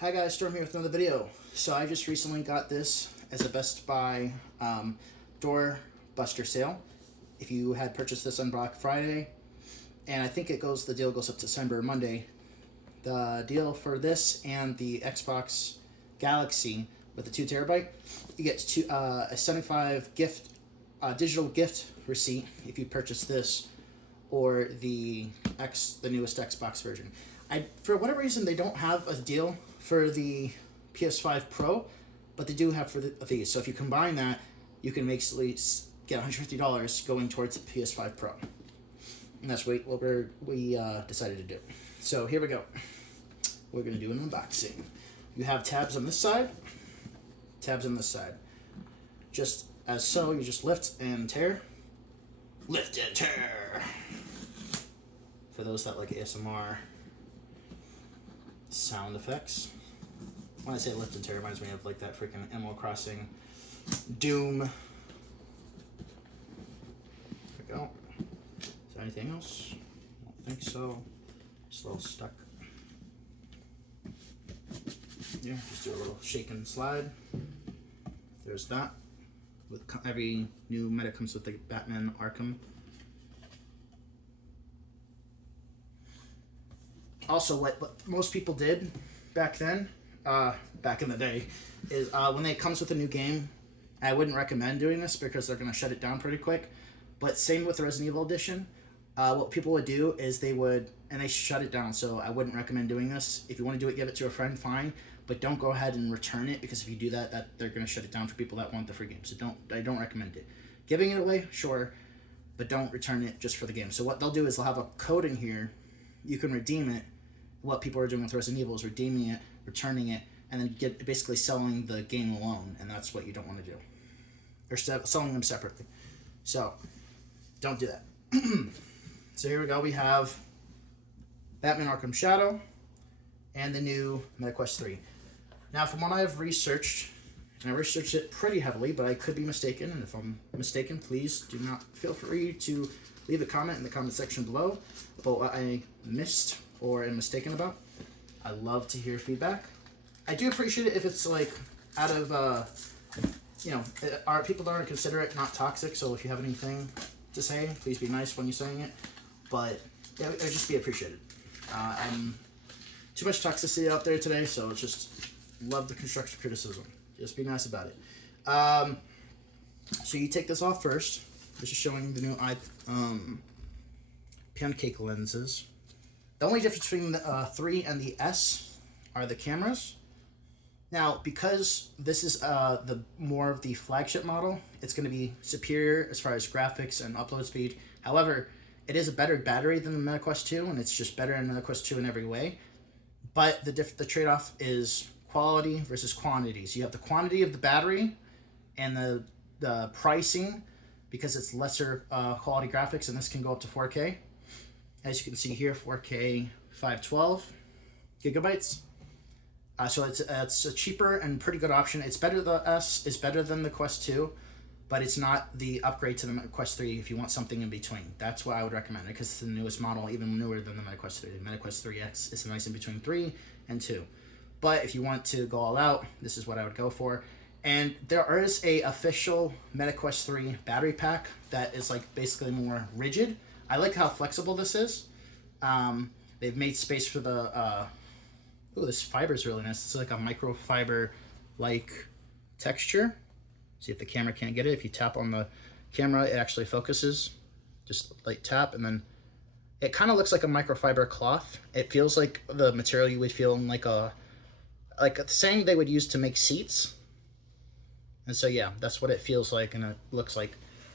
Hi guys, Storm here with another video. So I just recently got this as a Best Buy door buster sale. If you had purchased this on Black Friday, and I think the deal goes up to December Monday. The deal for this and the Xbox Galaxy with the 2 TB, you get a 75 digital gift receipt if you purchase this or the newest Xbox version. For whatever reason, they don't have a deal for the PS5 Pro, but they do have for these. So if you combine that, you can basically get $150 going towards the PS5 Pro. And that's what we decided to do. So here we go. We're going to do an unboxing. You have tabs on this side, tabs on this side. Just as so, you just lift and tear. Lift and tear. For those that like ASMR sound effects. When I say lift and tear, it reminds me of like that freaking Animal Crossing Doom. There we go. Is there anything else? I don't think so. Just a little stuck. Yeah, just do a little shake and slide. There's that. With every new meta comes with the Batman Arkham. Also, what most people did back then, back in the day, is when it comes with a new game, I wouldn't recommend doing this because they're going to shut it down pretty quick. But same with the Resident Evil Edition. What people would do is they shut it down. So I wouldn't recommend doing this. If you want to do it, give it to a friend, fine. But don't go ahead and return it, because if you do that, they're going to shut it down for people that want the free game. So I don't recommend it. Giving it away, sure, but don't return it just for the game. So what they'll do is they'll have a code in here. You can redeem it. What people are doing with Resident Evil is redeeming it, returning it, and then basically selling the game alone, and that's what you don't want to do. Or selling them separately. So don't do that. So here we go. We have Batman Arkham Shadow and the new MetaQuest 3. Now, from what I've researched, and I researched it pretty heavily, but I could be mistaken, and if I'm mistaken, please do not feel free to leave a comment in the comment section below about what I missed or am mistaken about. I love to hear feedback. I do appreciate it if it's like out of, people aren't considerate, not toxic, so if you have anything to say, please be nice when you're saying it. But yeah, it would just be appreciated. I'm too much toxicity out there today, so it's just love the constructive criticism. Just be nice about it. So you take this off first. This is showing the new pancake lenses. The only difference between the 3 and the S are the cameras. Now, because this is the more of the flagship model, it's going to be superior as far as graphics and upload speed. However, it is a better battery than the MetaQuest 2, and it's just better than MetaQuest 2 in every way. But the trade-off is quality versus quantity. So you have the quantity of the battery and the pricing, because it's lesser quality graphics, and this can go up to 4K. As you can see here, 4K 512 gigabytes. So it's a cheaper and pretty good option. It's better. The S is better than the Quest 2, but it's not the upgrade to the Quest 3 if you want something in between. That's why I would recommend it, because it's the newest model, even newer than the MetaQuest 3. The MetaQuest 3X is nice in between 3 and 2. But if you want to go all out, this is what I would go for. And there is a official MetaQuest 3 battery pack that is like basically more rigid. I like how flexible this is. They've made space for the... Ooh, this fiber is really nice. It's like a microfiber-like texture. See if the camera can't get it. If you tap on the camera, it actually focuses. Just like tap, and then it kind of looks like a microfiber cloth. It feels like the material you would feel in like the thing they would use to make seats. And so yeah, that's what it feels like and it looks like.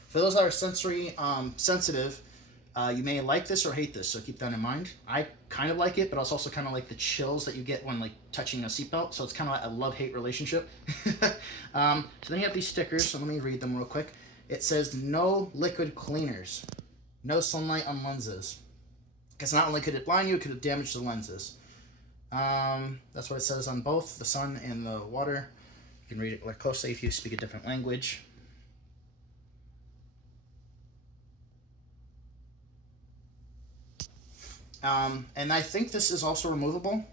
For those that are sensory sensitive, you may like this or hate this, so keep that in mind. I kind of like it, but I also kind of like the chills that you get when like touching a seatbelt, so it's kind of like a love-hate relationship. So then you have these stickers, so let me read them real quick. It says, no liquid cleaners, no sunlight on lenses. Because not only could it blind you, it could have damaged the lenses. That's what it says on both the sun and the water. You can read it more closely if you speak a different language. And I think this is also removable.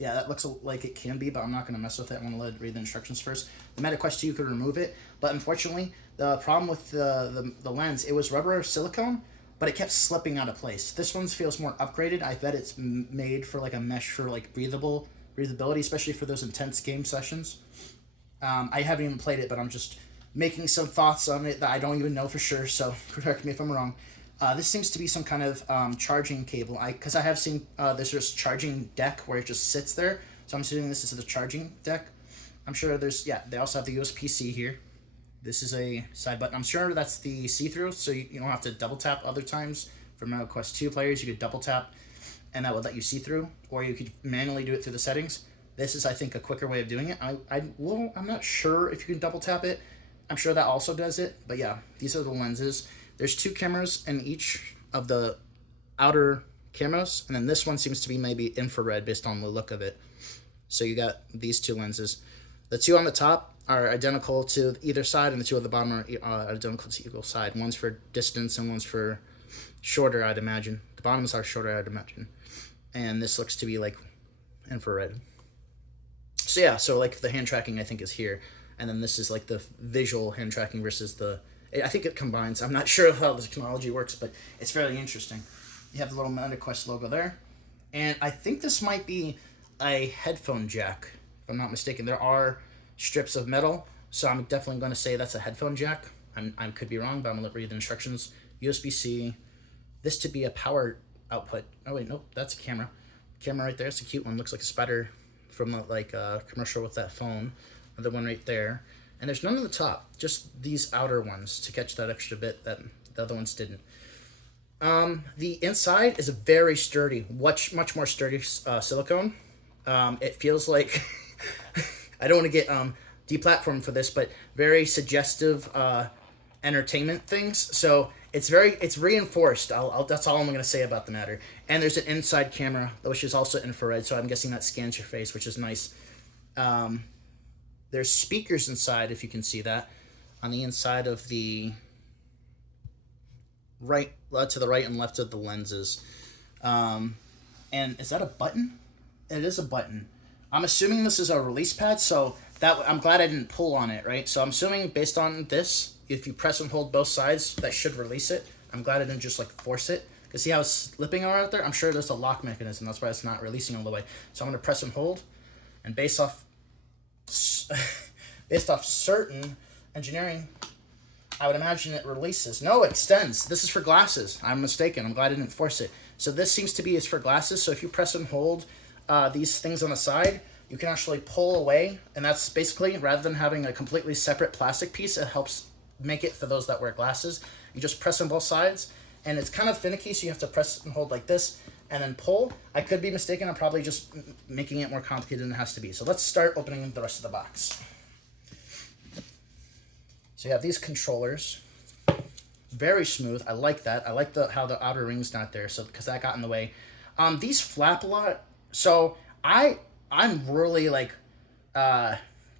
Yeah, that looks like it can be, but I'm not going to mess with it. I want to read the instructions first. The MetaQuest 2, you could remove it, but unfortunately, the problem with the lens, it was rubber or silicone, but it kept slipping out of place. This one feels more upgraded. I bet it's made for like a mesh for like breathability, especially for those intense game sessions. I haven't even played it, but I'm just making some thoughts on it that I don't even know for sure, so correct me if I'm wrong. This seems to be some kind of charging cable. Because I have seen there's just charging deck where it just sits there. So I'm assuming this is the charging deck. I'm sure there's, yeah, they also have the USB-C here. This is a side button. I'm sure that's the see-through, so you don't have to double tap other times. For MetaQuest 2 players, you could double tap, and that would let you see through, or you could manually do it through the settings. This is, I think, a quicker way of doing it. I'm not sure if you can double tap it. I'm sure that also does it, but yeah, these are the lenses. There's 2 cameras in each of the outer cameras, and then this one seems to be maybe infrared based on the look of it. So you got these 2 lenses. The 2 on the top are identical to either side, and the 2 at the bottom are identical to equal side. One's for distance and one's for shorter, I'd imagine. The bottoms are shorter, I'd imagine. And this looks to be like infrared. So yeah, so like the hand tracking I think is here. And then this is like the visual hand tracking versus the... I think it combines. I'm not sure how the technology works, but it's fairly interesting. You have the little MetaQuest logo there. And I think this might be a headphone jack, if I'm not mistaken. There are strips of metal, so I'm definitely going to say that's a headphone jack. I could be wrong, but I'm going to read the instructions. USB-C. This to be a power output. Oh, wait, nope, that's a camera. Camera right there. It's a cute one. Looks like a spider from the commercial with that phone. Another one right there. And there's none on the top, just these outer ones to catch that extra bit that the other ones didn't. The inside is a very sturdy, much more sturdy silicone. It feels like, I don't want to get deplatformed for this, but very suggestive entertainment things. So it's reinforced. That's all I'm going to say about the matter. And there's an inside camera, which is also infrared, so I'm guessing that scans your face, which is nice. There's speakers inside, if you can see that, on the inside of the right, to the right and left of the lenses. And is that a button? It is a button. I'm assuming this is a release pad, so I'm glad I didn't pull on it, right? So I'm assuming based on this, if you press and hold both sides, that should release it. I'm glad I didn't just like force it. Because see how it's slipping around there? I'm sure there's a lock mechanism. That's why it's not releasing all the way. So I'm going to press and hold. And based off certain engineering, I would imagine it releases. No, it extends. This is for glasses. I'm mistaken. I'm glad I didn't force it. So this seems to be is for glasses. So if you press and hold these things on the side, you can actually pull away. And that's basically, rather than having a completely separate plastic piece, it helps make it for those that wear glasses. You just press on both sides. And it's kind of finicky, so you have to press and hold like this and then pull. I could be mistaken. I'm probably just making it more complicated than it has to be. So let's start opening the rest of the box. So you have these controllers. Very smooth. I like that. I like how the outer ring's not there, so because that got in the way. These flap a lot. So I'm really like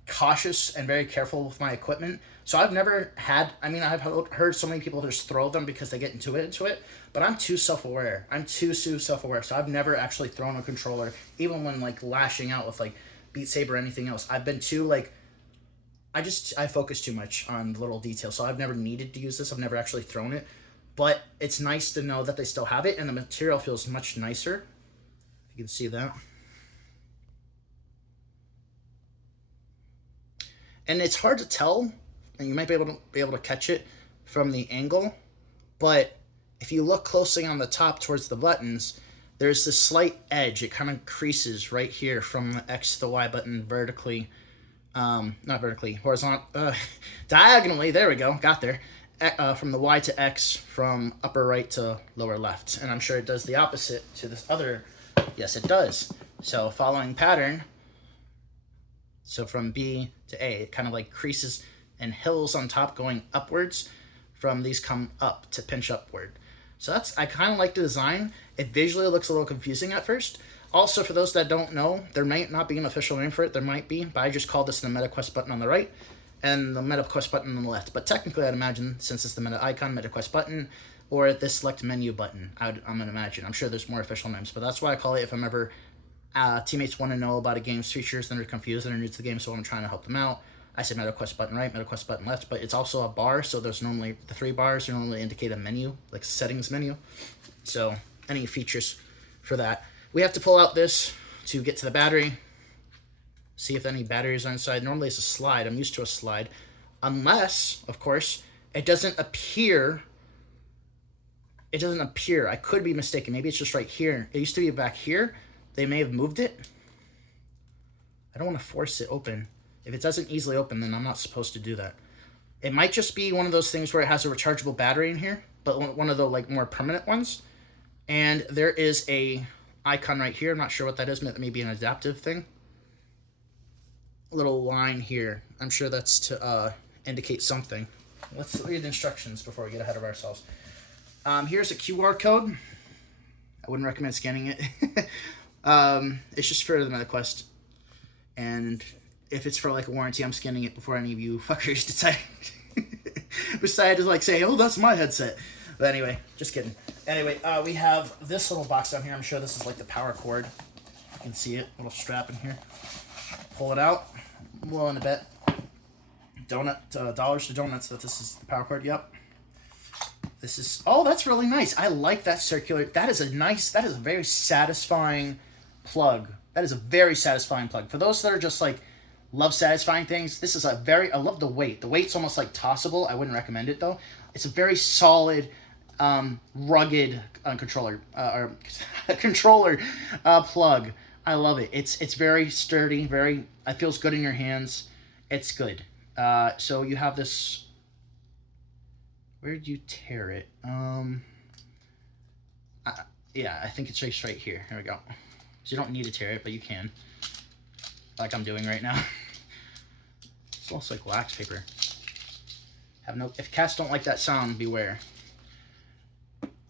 cautious and very careful with my equipment. So I've never had, I've heard so many people just throw them because they get into it, but I'm too self-aware. So I've never actually thrown a controller, even when like lashing out with like Beat Saber or anything else. I've been too like, I focus too much on little details. So I've never needed to use this. I've never actually thrown it, but it's nice to know that they still have it and the material feels much nicer. You can see that. And it's hard to tell, and you might be able to catch it from the angle, but if you look closely on the top towards the buttons, there's this slight edge. It kind of creases right here from the X to the Y button vertically, not vertically, horizontal, diagonally, there we go, got there, from the Y to X, from upper right to lower left. And I'm sure it does the opposite to this other, yes it does. So following pattern, so from B to A, it kind of like creases and hills on top going upwards. From these come up to pinch upward. So I kind of like the design. It visually looks a little confusing at first. Also, for those that don't know, there might not be an official name for it. There might be, but I just call this the MetaQuest button on the right and the MetaQuest button on the left. But technically, I'd imagine, since it's the Meta icon, MetaQuest button, or the select menu button, I'm going to imagine. I'm sure there's more official names, but that's why I call it if I'm ever Teammates want to know about a game's features, and they're confused and they're new to the game, so I'm trying to help them out. I said MetaQuest button right, MetaQuest button left, but it's also a bar, so there's normally the 3 bars normally indicate a menu, like settings menu. So any features for that. We have to pull out this to get to the battery, see if any batteries are inside. Normally it's a slide. I'm used to a slide. Unless, of course, it doesn't appear. It doesn't appear. I could be mistaken. Maybe it's just right here. It used to be back here. They may have moved it. I don't want to force it open. If it doesn't easily open, then I'm not supposed to do that. It might just be one of those things where it has a rechargeable battery in here, but one of the like more permanent ones. And there is a icon right here. I'm not sure what that is. That may be an adaptive thing. A little line here. I'm sure that's to indicate something. Let's read the instructions before we get ahead of ourselves. Here's a QR code. I wouldn't recommend scanning it. It's just for the MetaQuest. And if it's for like a warranty, I'm scanning it before any of you fuckers decide to like say, oh, that's my headset. But anyway, just kidding. Anyway, we have this little box down here. I'm sure this is like the power cord. You can see it, little strap in here. Pull it out. I'm willing to bet dollars to donuts that this is the power cord. Yep. This is, oh, that's really nice. I like that circular. That is a very satisfying plug. That is a very satisfying plug. For those that are just like, love satisfying things, this is I love the weight. The weight's almost like tossable. I wouldn't recommend it though. It's a very solid, rugged controller, plug. I love it. It's very sturdy, it feels good in your hands. It's good. So you have this, where did you tear it? Yeah, I think it's just right here. Here we go. So you don't need to tear it, but you can. Like I'm doing right now. It's also like wax paper. If cats don't like that sound, beware.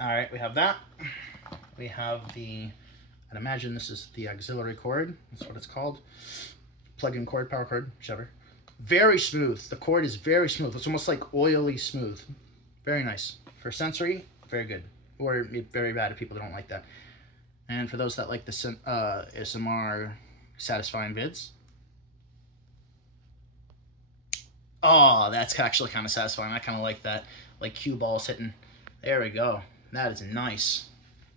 Alright, we have that. We have I'd imagine this is the auxiliary cord. That's what it's called. Plug-in cord, power cord, whichever. Very smooth. The cord is very smooth. It's almost like oily smooth. Very nice. For sensory, very good. Or very bad if people don't like that. And for those that like the ASMR satisfying vids. Oh, that's actually kind of satisfying. I kind of like that. Like cue balls hitting. There we go. That is nice.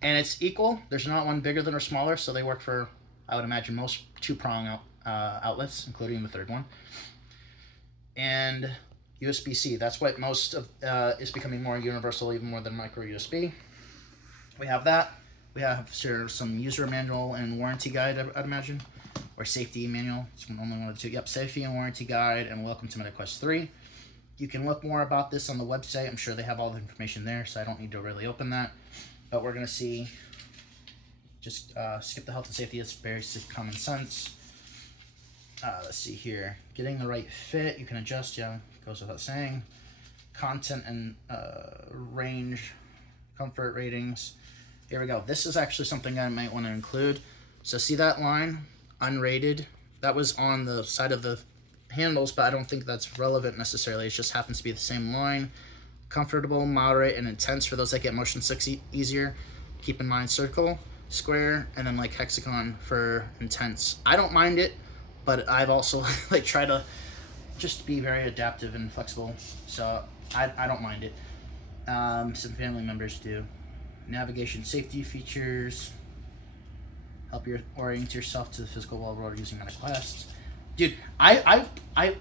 And it's equal. There's not one bigger than or smaller, so they work for, I would imagine, most 2-prong outlets, including the third one. And USB-C. That's what most of is becoming more universal, even more than micro USB. We have that. We have some user manual and warranty guide, I'd imagine. Or safety manual. It's only one of the two. Yep, safety and warranty guide, and welcome to MetaQuest 3. You can look more about this on the website. I'm sure they have all the information there, so I don't need to really open that. But we're going to see, just skip the health and safety. It's very common sense. Let's see here. Getting the right fit, you can adjust, yeah, goes without saying. Content and range, comfort ratings. Here we go. This is actually something I might want to include. So see that line? Unrated. That was on the side of the handles, but I don't think that's relevant necessarily. It just happens to be the same line. Comfortable, moderate, and intense for those that get motion sick easier. Keep in mind circle, square, and then like hexagon for intense. I don't mind it, but I've also like tried to just be very adaptive and flexible, so I don't mind it. Some family members do. Navigation safety features. Help you orient yourself to the physical world using MetaQuest. Dude, I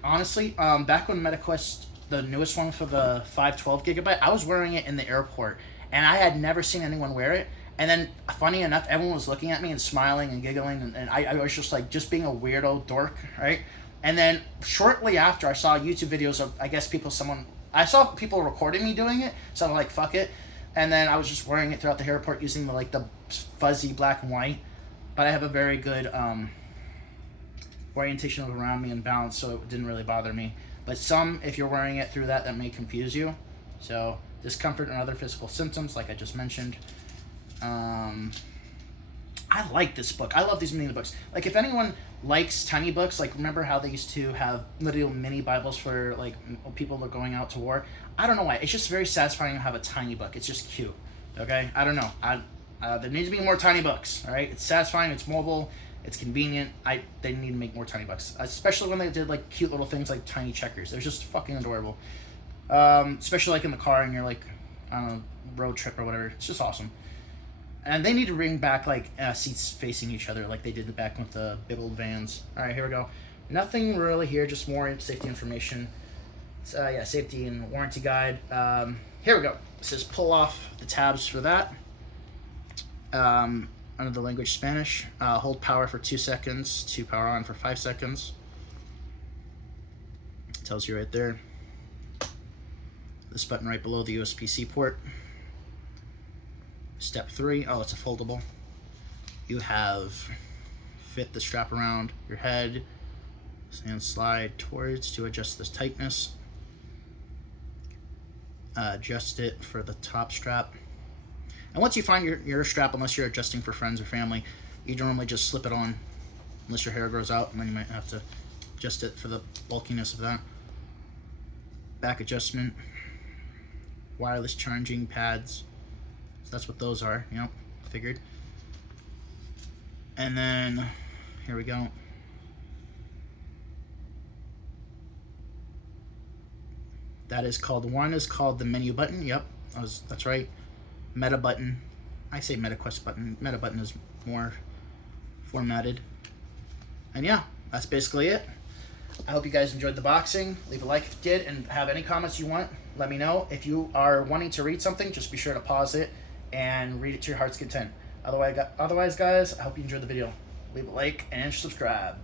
honestly, back when MetaQuest, the newest one for the 512 gigabyte, I was wearing it in the airport, and I had never seen anyone wear it. And then, funny enough, everyone was looking at me and smiling and giggling, and I was just like, just being a weirdo dork, right? And then, shortly after, I saw YouTube videos of, I guess, I saw people recording me doing it, so I'm like, fuck it. And then I was just wearing it throughout the airport using the fuzzy black and white. But I have a very good orientation around me and balance, so it didn't really bother me. But if you're wearing it through that may confuse you. So discomfort and other physical symptoms, like I just mentioned. I like this book. I love these mini books. Like, if anyone likes tiny books, like, remember how they used to have little mini Bibles for, like, people that are going out to war? I don't know why. It's just very satisfying to have a tiny book. It's just cute. Okay? I don't know. There needs to be more tiny books. All right? It's satisfying. It's mobile. It's convenient. They need to make more Tiny Bucks, especially when they did like cute little things like tiny checkers. They're just fucking adorable. Especially like in the car and you're like, I don't know, road trip or whatever. It's just awesome. And they need to bring back like seats facing each other like they did back with the big old vans. All right, here we go. Nothing really here, just more safety information. Yeah, safety and warranty guide. Here we go. It says pull off the tabs for that. Under the language Spanish. Hold power for 2 seconds to power on for 5 seconds. It tells you right there. This button right below the USB-C port. Step 3. Oh, it's a foldable. You have fit the strap around your head and slide towards to adjust the tightness. Adjust it for the top strap. And once you find your strap, unless you're adjusting for friends or family, you normally just slip it on, unless your hair grows out, and then you might have to adjust it for the bulkiness of that. Back adjustment, wireless charging pads. So that's what those are. Yep, figured. And then here we go. That is called, one is called the menu button. Yep, that's right. Meta button. I say MetaQuest button. Meta button is more formatted. And yeah, that's basically it. I hope you guys enjoyed the boxing. Leave a like if you did, and have any comments you want, let me know. If you are wanting to read something, just be sure to pause it and read it to your heart's content. Otherwise, guys, I hope you enjoyed the video. Leave a like and subscribe.